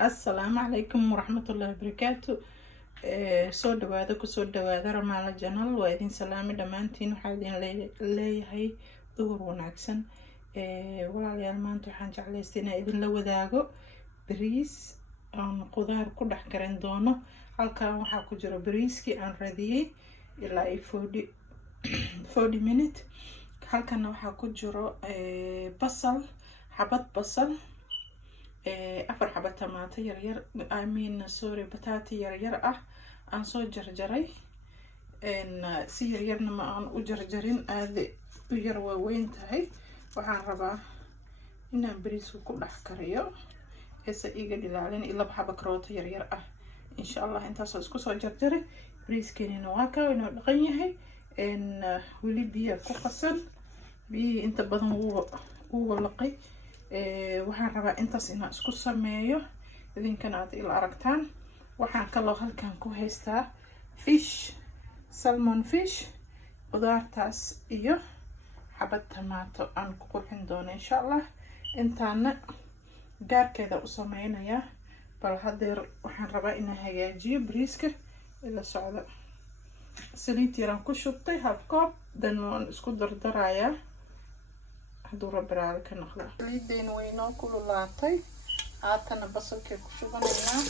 السلام عليكم ورحمة الله وبركاته. soo dhawaada kusoo dhawaada Ramaala Channel. waa idin salaami dhamaantiin. waxaa idin leeyahay duhur wanaagsan. walaalayaal maanta waxaan jeclaystay inaan idin la wadaago bariis aan qudaar ku dhex karin doono. halkan waxaa ku jira bariiskii aan radiyay ilaa 40 minute. halkan waxaa ku jiro basal, xabad basal, afar xabad tamato yaryar, bataati yaryar ah aan soo jarjaray. si yaryarna ma aan u jarjarin, aad u yar waaweyn tahay. waxaan rabaa inaan bariiska ku dhex kariyo heesa iga dhilaalin iyo laba xabo karooto yaryar ah. insha allah intaasoo isku soo jarjaray. bariiskeenina waa kaa inuu dhaqan yahay. weli biyo ku qasan, biyihii inta badan wuu walaqay. waxaan rabaa intaas inaan isku sameeyo idinkana aad ila aragtaan. waxaan kaloo halkan ku haystaa fish, salmon fish, qudaartaas iyo xabad tamato aan ku qurxin doono insha allah. intaana gaarkeeda u sameynayaa, bal hadeer waxaan rabaa inaan hagaajiyo bariiska ila socdo. saliid yaraan ku shubtay half cup, dan waan isku dardarayaa hadduu rabbi raali ka noqda. saliideen way noo kululaatay, haatana basalkee ku shubanaynaa.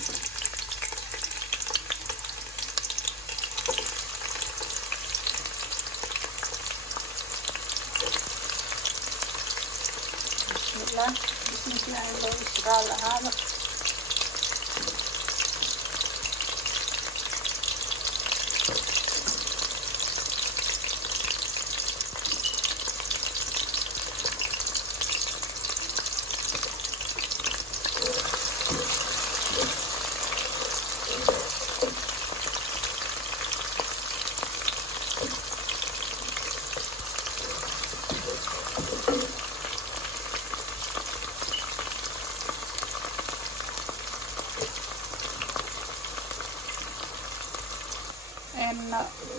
bismillah, bismillah loo israel ahaada.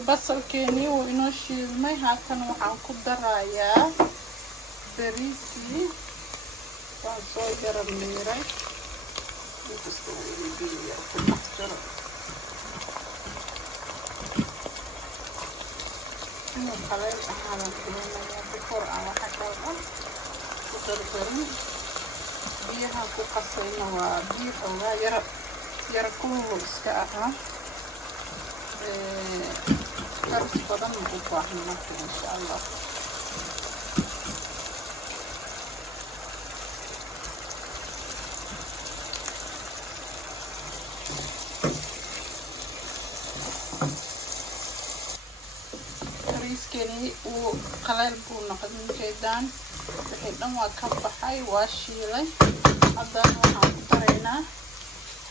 basalkeeni wuu inoo shiilmay. haatan waxaan ku darayaa bariisii waan soo yarab miiray. inuu qaleyl ahaadan filinaya before aan waxa kale ah ku dardarin. biyaha ku qasayna waa biyo xoogaa yara kulul iska ahaa. karis badan ma u baahna marka insha allah. bariiskeni uu qaleyl buu noqday ujeedaan. wixii dhan waa ka baxay, waa shiilay. haddana waxaan ku daraynaa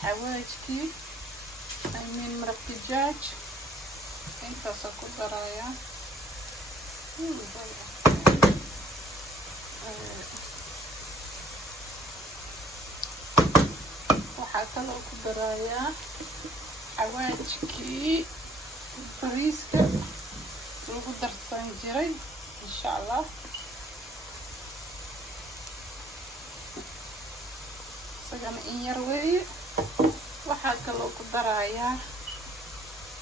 xawaajkii, maraq dijaaj. intaasaan ku darayaa. waxaa kaloo ku darayaa xawaajkii bariiska lagu darsan jiray insha allah. isagana in yar weeye. waxaa kaloo ku darayaa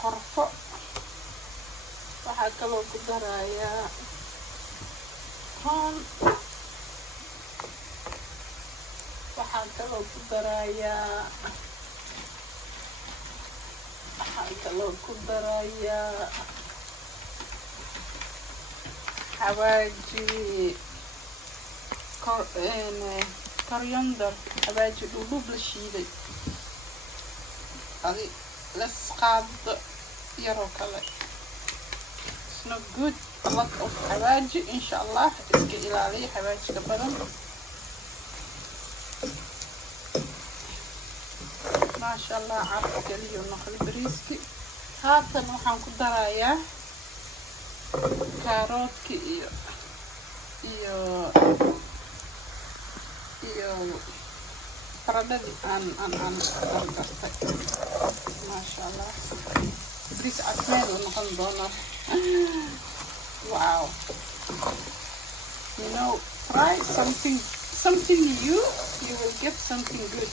qorfo. waxaa kaloo ku darayaa toon. waxaa kaloo ku darayaa xawaaji coriander, xawaaji dhudhub la shiiday. adi las qaado yaroo kale. not good, a lot of xawaaji insha allah. iska ilaaliya xawaajiga badan. maasha allah, caraf keliyo noqday bariiski. haatan waxaan ku darayaa kaaroodki iyo baradhadii aan dardartay. maasha allah, bariis casmeel uu noqon doono. wow, you know, try something new, you will get something good.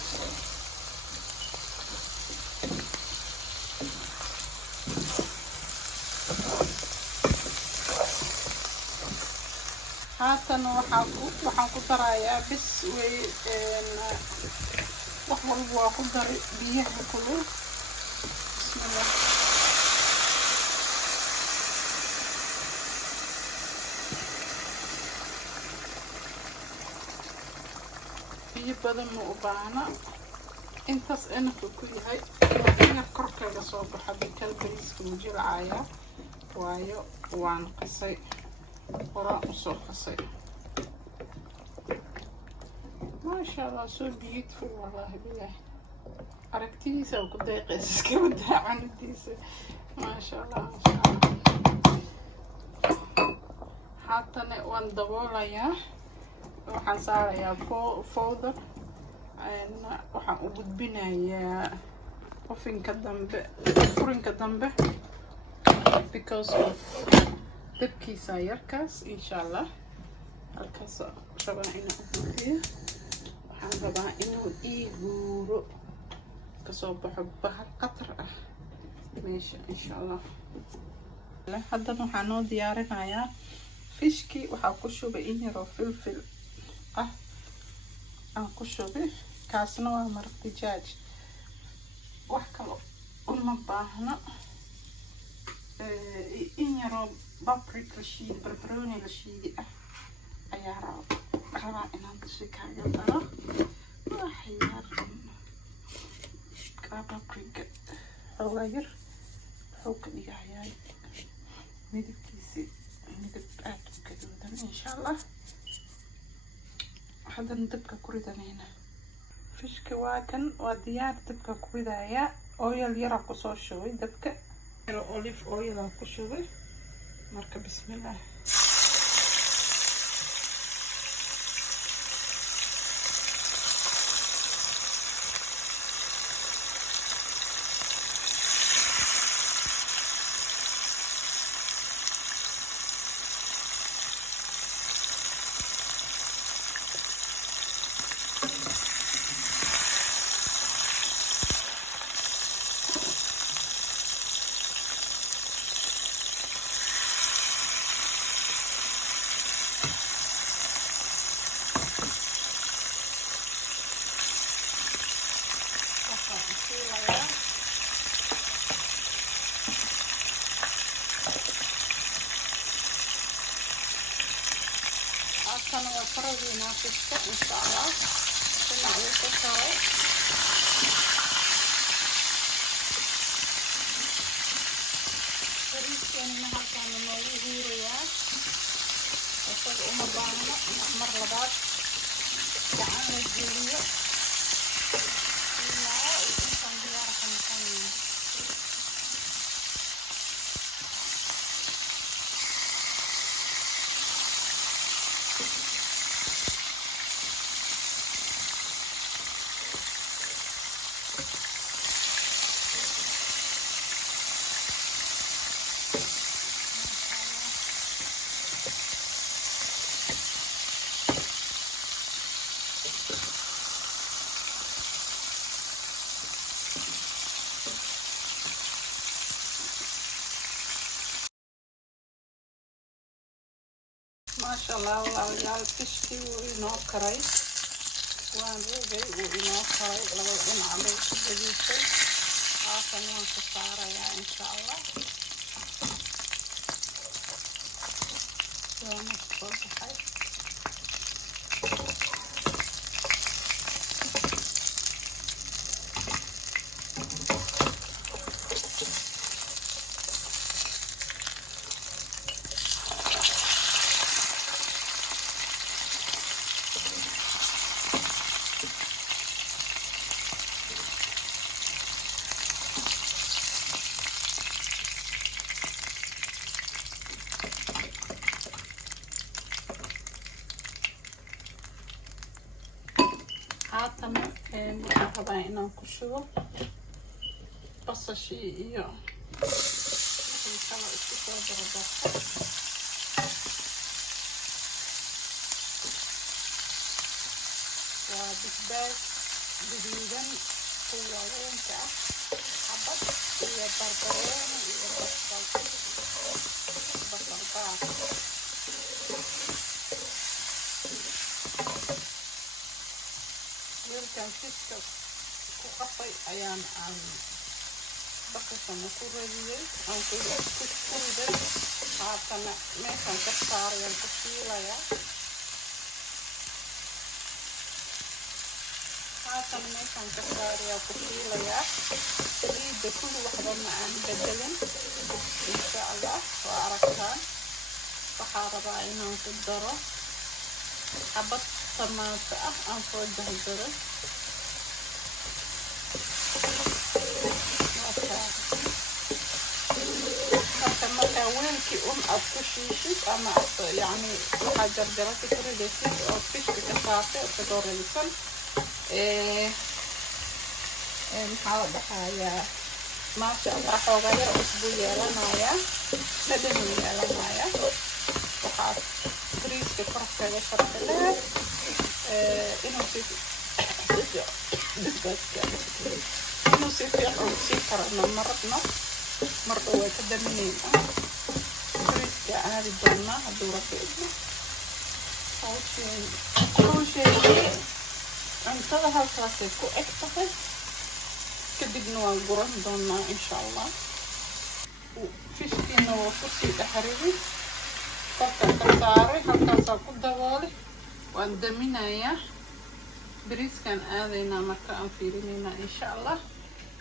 haatan waxaan ku darayaa bis way wax walba waa ku dari biyaha kulul. Bismillah. biyo badan ma u baahna, intaas inaka ku yahay ina korkeeda soo baxa bikal bariiska wuu jilcayaa waayo waan qasay horaan usoo qasay. maasha Allah, so beautiful wallahi billahi. aragtidiisa ku deeqaysa iska wadaa cunadiisa. maasha Allah, maasha Allah. haatan waan daboolayaa, waxaan saarayaa fowdar, waxaan u gudbinayaa furinka dambe because of dabkiisa yarkaas. insha Allah halkaas rabaa inaan u buuxiyo. waxaan rabaa inuu ii guuro kasoo baxo bahal qatar ah meesha insha Allah. haddana waxaan noo diyaarinayaa fishkii. waxaa ku shubay in yaroo filfil ah aan ku shubay, kaasna waa maraq dijaaj. wax kale uma baahna. in yaroo paprika shiid, barbarooni la shiidi ah ayaa rabaa inaan dusha kaaga daro. waxyaar paprika xoogaa yar wuxuu ka dhigayaa midabkiisi midab aad u gaduudan insha Allah. haddana dabka ku ridanayna fishka. waa kan waa diyaar. dabka ku ridaya oil yaraa kusoo shubay dabka, olive oil aan ku shubay. marka bismillah. haatan waa karadinaa fishka insha Allah. dhinacyo ka tahay bariiskeena halkaan noogu huurayaa. isaga uma baahna mar labaad gacan la geliyo ilaa intaan diyaar ka noqonayo. maasha Allah, walaalayaal fishkii wuu inoo karay. waan rogay wuu inoo karay, labada dhinac bay ku gaduudtay. haatan waan ka saarayaa insha Allah. waana soo baxay. haatan waxaan rabaa inaan ku shubo basashii iyo wixii kale isku soo dardarta. waa basbaas gaduudan kuwa waaweynka ah. حبط iyo barbarooni iyo basal baas weelkan fiska ku qasay ayaan bakasana ku radiyay aan ku riday haatana meeshan ka saarayaan ku shiilayaa haatan meeshan ka saarayaa ku shiilayaa saliidda kulli waxba ma aan bedelin insha allah waa aragtaan waxaa rabaa inaan ku daro xabad tamaata ah aan soo jarjaray markaa weelkii aad ku shiishid ama yani waxaa jarjarata ku ridaysid oo fishka ka saartay oo kasoo radisan maxaa la dhahayaa maasha allah xoogaa yar cusbu yeelanayaa dhadhan yeelanayaa waxaad bariiska korkeeda sharxidee inuu si fiican sii karano marabno marka way ka daminayna bariiska aadi doonaa hadduu rabiicno hawsheedii cuntada halkaasay ku eg tahay kadibna waan guran doonaa insha allah fishkiina waa kusii dhexridi korkaan ka saaray halkaasaa ku daboolay waan daminayaa bariiskaan aadaynaa marka aan fiirinaynaa insha allah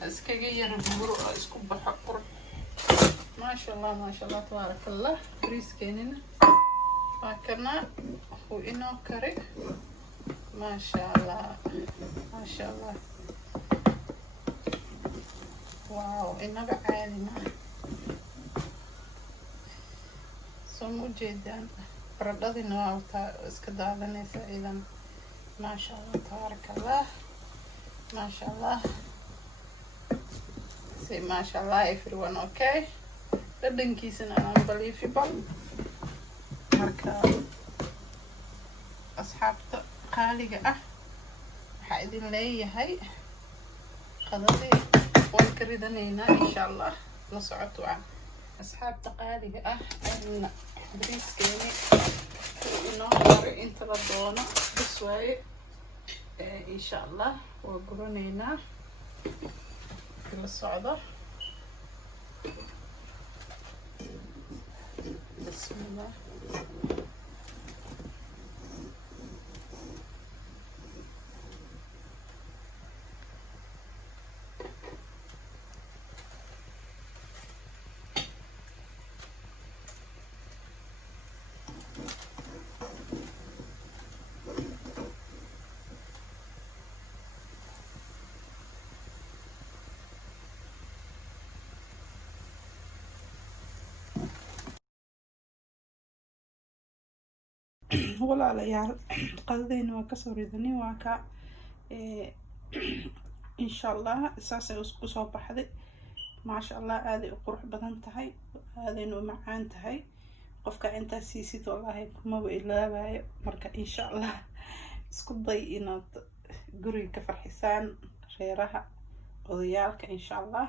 iskaga yara buro oo isku baxo qurux maasha allah tabaaraka allah bariiskeenina waa kana wuu inoo kari maasha allah waaw inaga caadi maaha soo ma ujeedaan baradhadina waa iska daadanaysa idan maasha allah tabaaraka allah maasha allah say maasha allah everyone okay dhadhankiisana unbelievable marka asxaabta qaaliga ah waxaa idin leeyahay qadadii waan ka ridanaynaa insha allah la socoto aan asxaabta qaaliga ah ayna bariiskeeni inoo hore inta la doono bis waaye insha allah waa guranaynaa la socdo bismillah walaalayaal qadadeyna waa kasoo ridanay waa ka insha allah saasay isku soo baxday maasha allah aaday u qurux badan tahay aadayna u macaan tahay qofka intaas siisid wallaahi kumaba ilaabayo marka insha allah isku day inaad guriga ka farxisaan reeraha odayaalka insha allah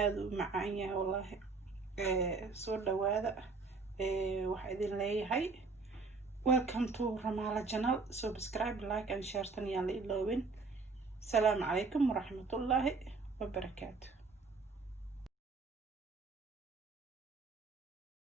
aada u macaan yahay wallaahi soo dhawaada waxaa idin leeyahay welcome to Ramala channel. Subscribe, like and share. Tani yaan la iloobin. Salaamu calaykum waraxmatullaahi wabarakaatuh.